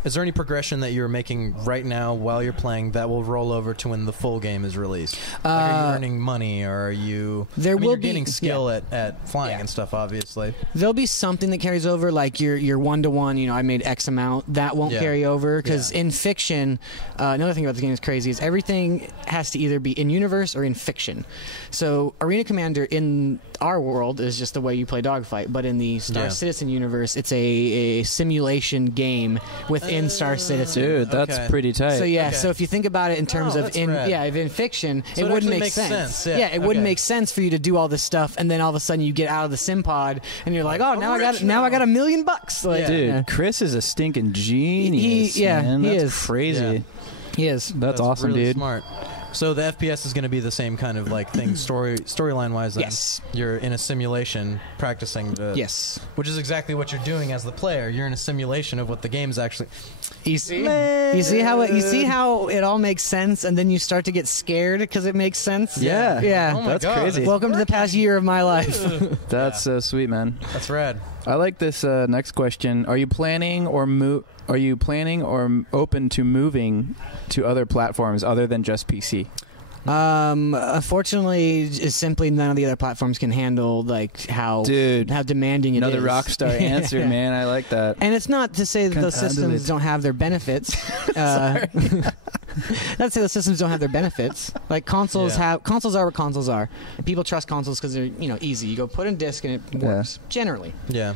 is there any progression that you're making right now while you're playing that will roll over to when the full game is released? Like, are you earning money, or are you... you're gaining skill at flying and stuff, obviously. There'll be something that carries over, like your one-to-one, I made X amount. That won't carry over, because in fiction, another thing about the game is crazy, is everything has to either be in-universe or in fiction. So Arena Commander in our world is just the way you play dogfight, but in the Star Citizen universe, it's a simulation game within Star Citizen. Dude, that's pretty tight. So so if you think about it in terms of in fiction, so it wouldn't make makes sense. Yeah, it wouldn't make sense for you to do all this stuff, and then all of a sudden you get out of the sim pod and you're like, oh, now I got $1 million. Like, dude, Chris is a stinking genius. Man. He That's is crazy. Yeah. He is. That's awesome, really dude. Smart. So the FPS is going to be the same kind of like thing, storyline wise. Then. Yes. You're in a simulation practicing. Which is exactly what you're doing as the player. You're in a simulation of what the game is actually. You see? You see how it all makes sense, and then you start to get scared because it makes sense. Yeah. Yeah. Oh my That's God, crazy. Welcome to the past year of my life. That's so sweet, man. That's rad. I like this next question. Are you planning or open to moving to other platforms other than just PC? Unfortunately, it's simply none of the other platforms can handle how demanding it is. Another rock star answer, man. I like that. And it's not to say that those systems don't have their benefits. Not to say those systems don't have their benefits. Like consoles are what consoles are. And people trust consoles because they're easy. You go put in disc and it works generally. Yeah.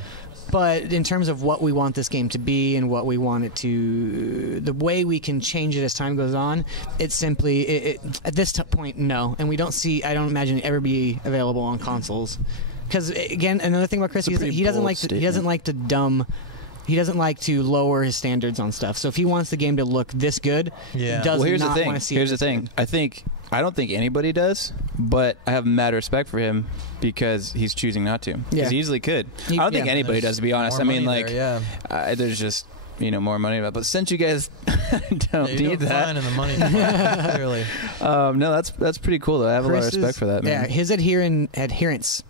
But in terms of what we want this game to be and what we want it to, the way we can change it as time goes on, it's simply at this point, no. And I don't imagine it ever be available on consoles. Because again, another thing about Chris, he doesn't like to lower his standards on stuff. So if he wants the game to look this good, he does not want to see it. Here's the thing. I don't think anybody does, but I have mad respect for him because he's choosing not to. Because he easily could. I don't think anybody does, to be honest. I mean, there's just more money about. But since you guys don't need that, fine in the money clearly. No, that's pretty cool though. I have a lot of respect for that, man. Yeah, his adherence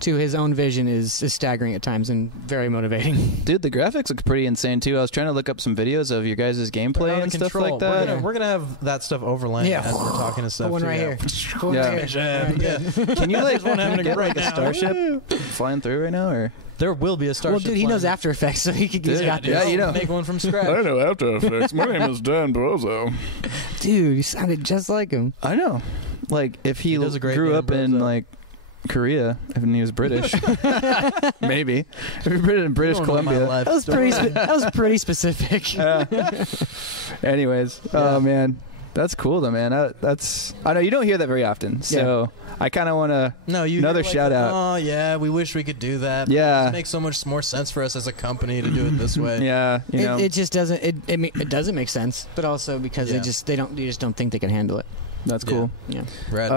to his own vision is staggering at times and very motivating. Dude, the graphics look pretty insane too. I was trying to look up some videos of your guys' gameplay and stuff like that. We're gonna have that stuff overlaying as we're talking and stuff. One right here. Can you get a starship flying through right now, or? There will be a starship. Well, dude, he knows After Effects, so he's got this. Yeah, make one from scratch. I know After Effects. My name is Dan Bozo. Dude, you sounded just like him. I know. Like if he grew up in Korea, and he was British, maybe. If he was in British Columbia, that was pretty specific. Anyways, oh man, that's cool though, man. I know you don't hear that very often, so I kind of want to. Another shout out. Oh yeah, we wish we could do that. Yeah, it makes so much more sense for us as a company to do it this way. Yeah, it just doesn't. It doesn't make sense, but also because they just don't think they can handle it. That's cool. Yeah. Rad.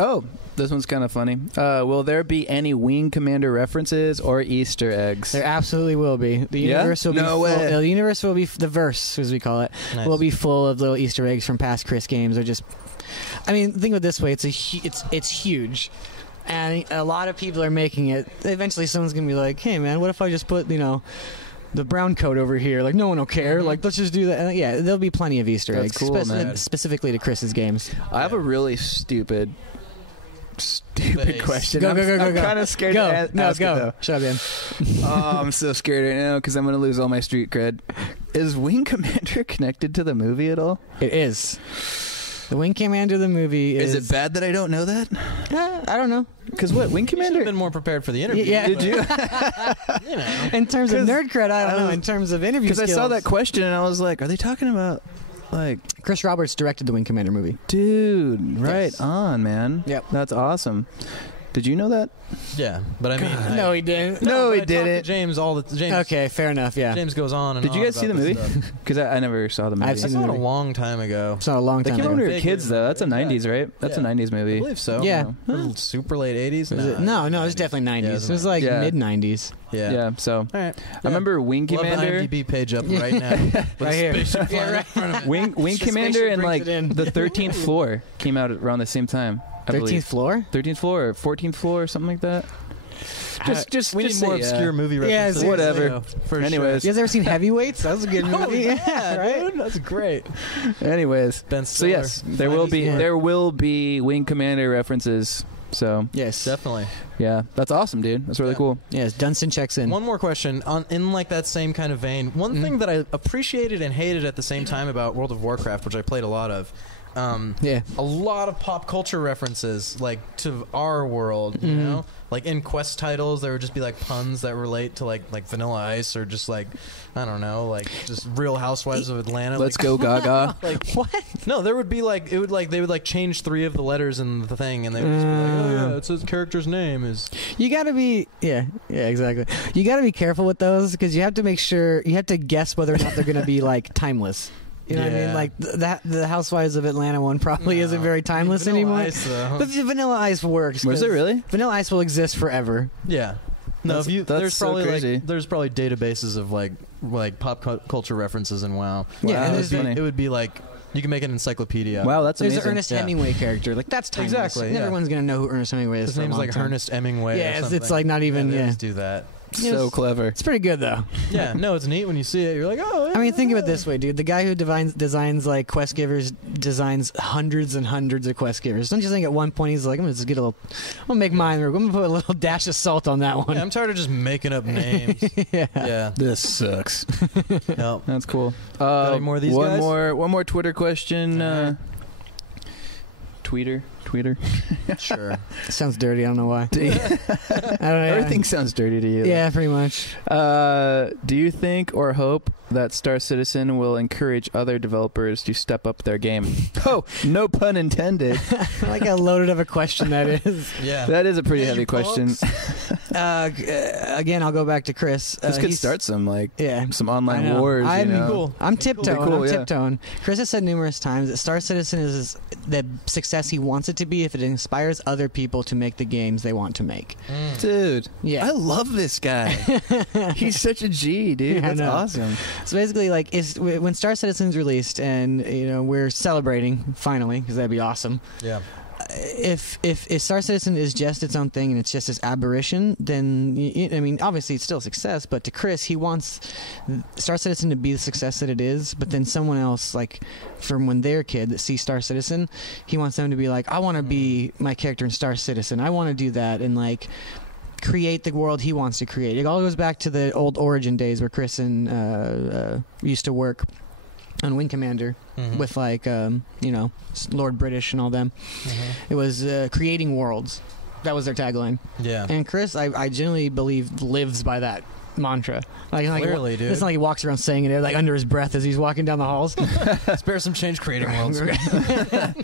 Oh, this one's kind of funny. Will there be any Wing Commander references or Easter eggs? There absolutely will be. The universe will be No full, way. the universe will be the verse, as we call it, will be full of little Easter eggs from past Chris games. Or just, I mean, think of it this way: it's huge, and a lot of people are making it. Eventually, someone's gonna be like, "Hey, man, what if I just put the brown coat over here? Like, no one will care. Like, let's just do that." And yeah, there'll be plenty of Easter eggs, cool, man. specifically to Chris's games. I have a really stupid question. Go. I'm kind of scared to ask it, though. Shut up, Dan. Oh, I'm so scared right now because I'm going to lose all my street cred. Is Wing Commander connected to the movie at all? It is. The Wing Commander, the movie is... Is it bad that I don't know that? I don't know. Because what, Wing You should Commander... have been more prepared for the interview. Yeah. Did you? You know. In terms of nerd cred, I don't know. In terms of interview Because I skills... saw that question and I was like, are they talking about... Like, Chris Roberts directed the Wing Commander movie. dude, right Yes. on, man. Yep. That's awesome. Did you know that? Yeah, but I mean, No, he didn't. No, but he I talked to didn't. James James. Okay, fair enough, yeah. James goes on and Did you on guys see the about movie? this stuff. Because I never saw the movie. I've I seen saw the it a movie. long time ago. It's not a long That time came out ago. when we were Vaguely kids, though. That's a remember it. 90s, right? That's a Yeah. 90s I movie. believe so. Yeah. Super late 80s? Was it? No, it was definitely 90s. Yeah, it was like Yeah. mid-90s. Yeah. Yeah, so... All right. I remember Wing We'll have the Commander... IMDb page up right now. With Right a here. spaceship Yeah, flying right. in front of it. Wing The Commander spaceship and brings like it in. the 13th floor came out around the same time. I 13th believe. floor? 13th floor or 14th floor or something like that. Just We need just more say, obscure movie Yeah, references. seriously. Whatever. For Anyways. You guys ever seen Heavyweights? That was a good movie. Yeah, right? dude, that's great. Anyways, Ben so Stiller. yes, there will be Yeah. Wing Commander references. So Yes. Definitely. yeah, that's awesome, dude. That's really Yeah. cool. Yes, Dunstan checks in. One more question in like that same kind of vein. One thing that I appreciated and hated at the same time about World of Warcraft, which I played a lot of. Yeah. A lot of pop culture references, like to our world, you know, like in quest titles, there would just be like puns that relate to like Vanilla Ice or just like I don't know, like just Real Housewives of Atlanta. Let's like, go, Gaga. Like What? no, there would be like they would like change 3 of the letters in the thing, and they would just be like, oh yeah, it's his character's name is. You gotta be, yeah, exactly. You gotta be careful with those because you have to make sure, you have to guess whether or not they're gonna be like timeless. You know what I mean? Yeah. Like the Housewives of Atlanta one probably isn't very timeless Vanilla anymore. Ice, though. But the Vanilla Ice works. Was it 'cause really? Vanilla Ice will exist forever. Yeah. No, That's there's so probably crazy. like there's probably databases of like pop culture references in WoW. Yeah, and that's there's funny. It would be like you can make an encyclopedia. Wow, that's There's amazing. an Ernest Yeah. Hemingway character. Like that's timeless. Exactly, yeah. Everyone's gonna know who Ernest Hemingway is. His for a name's long like time. Ernest Hemingway. Yeah, or it's something. like not even. They Yeah, just do that. So clever. it's pretty good though. Yeah, no, it's neat when you see it. You're like, oh. I mean, think of it this way, dude. The guy who designs like quest givers designs hundreds and hundreds of quest givers. Don't you think at one point he's like, I'm gonna just get a little, I'm gonna make mine. I'm gonna put a little dash of salt on that one. Yeah, I'm tired of just making up names. Yeah. Yeah. This sucks. No. That's cool. any more of these one guys? One more Twitter question. All right. Tweeter. Sure. Sounds dirty. I don't know why. I don't know. Everything sounds dirty to you. Yeah, pretty much. Do you think or hope that Star Citizen will encourage other developers to step up their game? Oh, no pun intended. I like how loaded of a question that is. Yeah. That is a pretty heavy question. Again, I'll go back to Chris. This could He's- start some Yeah. some I online know. wars. I'm you know? cool. I'm tiptoeing. cool, I'm yeah. tiptoeing. Chris has said numerous times that Star Citizen is the success he wants it to be if it inspires other people to make the games they want to make. Dude, Yeah. I love this guy. He's such a G, dude. Yeah, I That's know. awesome. So basically, like, when Star Citizen's released, and we're celebrating finally because that'd be awesome. Yeah. If Star Citizen is just its own thing and it's just this aberration, then I mean, obviously it's still a success. But to Chris, he wants Star Citizen to be the success that it is. But then someone else, like from when they're a kid that sees Star Citizen, he wants them to be like, I want to be my character in Star Citizen. I want to do that and like create the world he wants to create. It all goes back to the old Origin days where Chris and used to work on Wing Commander with like Lord British and all them. It was creating worlds. That was their tagline. Yeah. And Chris, I genuinely believe, lives by that mantra. Clearly, dude. It's not like he walks around saying it like under his breath as he's walking down the halls. Spare some change creating worlds. I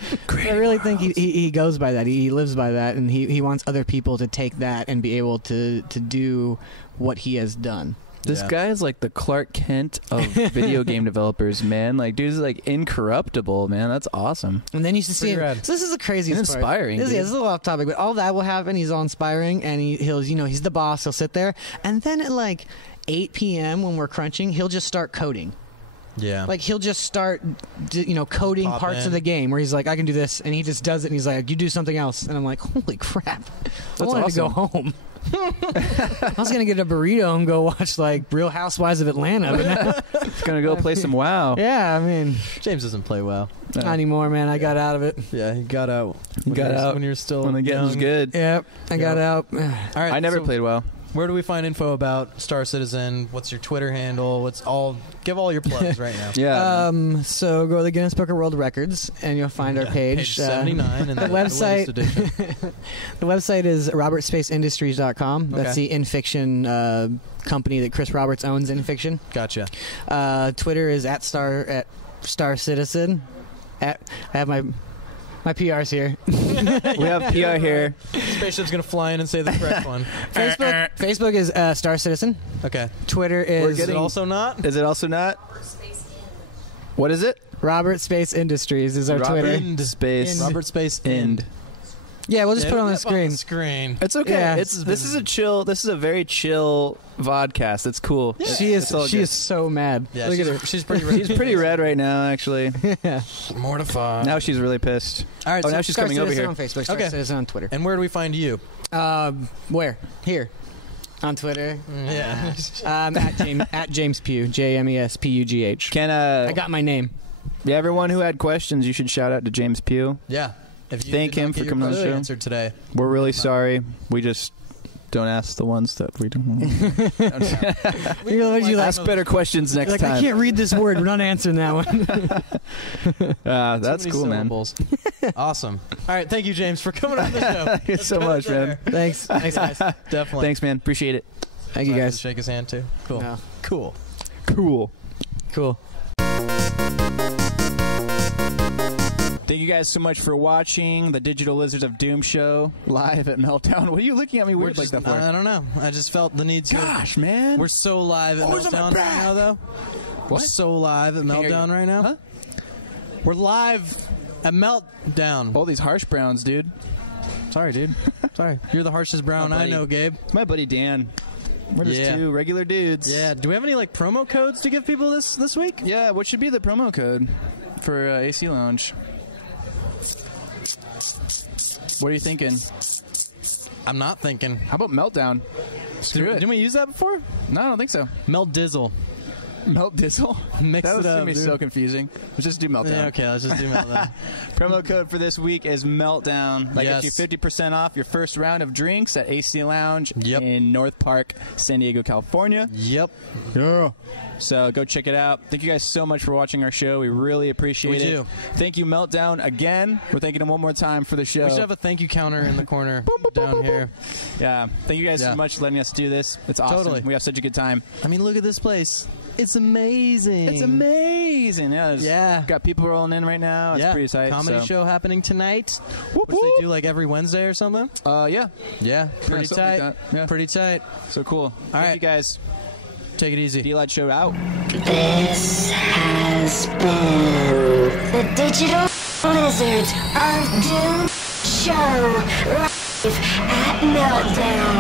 really think he goes by that. He lives by that, and he wants other people to take that and be able to do what he has done. This guy is like the Clark Kent of video game developers, man. Like, dude's like incorruptible, man. That's awesome. And then you should see him. So this is the craziest part. Inspiring. This is a little off topic, but all that will happen. He's all inspiring, and he'll, he's the boss. He'll sit there, and then at like 8 p.m. when we're crunching, he'll just start coding. Yeah. Like, he'll just start, coding parts of the game where he's like, I can do this, and he just does it, and he's like, you do something else. And I'm like, holy crap. I wanted to go home. I was going to get a burrito and go watch, like, Real Housewives of Atlanta. But He's going to go play some WoW. Yeah, I mean. James doesn't play WoW. Not anymore, man. I got out of it. Yeah, he got out. When you're still when the getting was good. Yep, I got out. All right, I never played WoW. Where do we find info about Star Citizen? What's your Twitter handle? Give all your plugs right now. Yeah. So go to the Guinness Book of World Records, and you'll find our page. 79. And the website. The website is robertspaceindustries.com. That's Okay. the in-fiction company that Chris Roberts owns. In-fiction. Gotcha. Twitter is at Star Citizen. I have my PR's here. We have PR here. Spaceship's gonna fly in and say the correct one. Facebook is Star Citizen. Okay. Twitter is Is it also not? Is it also not? What is it? Robert Space Industries is our Twitter. Robert Space Ind. Yeah, we'll just put it on the screen. It's okay. Yeah. This is a very chill vodcast. It's cool. Yeah. She is so mad. Yeah, Look at her. She's pretty red. She's pretty red right now, actually. Yeah. Mortified. Now she's really pissed. All right. Oh, now she's coming over here. On Facebook. Star Citizen on Twitter. And where do we find you? Where? Here. On Twitter. Yeah. At James Pugh. JamesPugh. I got my name. Yeah, everyone who had questions, you should shout out to James Pugh. Yeah. Thank him for coming on the show. Answered today. We're really sorry. We just don't ask the ones that we don't want. Ask better questions next time. I can't read this word. We're not answering that one. That's cool, syllables. Awesome. All right. Thank you, James, for coming on the show. Thank you so much, man. Thanks. Thanks, guys. Definitely. Thanks, man. Appreciate it. Thank you, guys. Shake his hand, too. Cool. No. Cool. Cool. Thank you guys so much for watching the Digital Lizards of Doom show live at Meltdown. What are you looking at me weird like that for? I don't know. I just felt the need to. Gosh, man. We're so live at Meltdown right now, though. What? We're so live at Meltdown right now. Huh? We're live at Meltdown. All these harsh browns, dude. Sorry, dude. Sorry. You're the harshest brown I know, Gabe. It's my buddy Dan. We're just two regular dudes. Yeah. Do we have any promo codes to give people this week? Yeah. What should be the promo code for AC Lounge? What are you thinking? I'm not thinking. How about Meltdown? Didn't we use that before? No, I don't think so. Melt Dizzle. Melt Dizzle? Mix that it up. That would be so confusing. Let's just do Meltdown. Yeah, okay, let's just do Meltdown. Promo code for this week is Meltdown. That gets you 50% off your first round of drinks at AC Lounge in North Park, San Diego, California. Yep. Yeah. So go check it out. Thank you guys so much for watching our show. We really appreciate it. We do. Thank you, Meltdown, again. We're thanking them one more time for the show. We should have a thank you counter in the corner down here. Yeah. Thank you guys so much for letting us do this. It's awesome. Totally. We have such a good time. I mean, look at this place. It's amazing. It's amazing. Yeah. Got people rolling in right now. It's pretty tight. Comedy show happening tonight. Whoop, which they do every Wednesday or something. Yeah. Yeah. Pretty tight. Like yeah. Pretty tight. So cool. Thank you guys. Take it easy. D-Light Show out. This has been the Digital Lizards of Doom show live at Meltdown.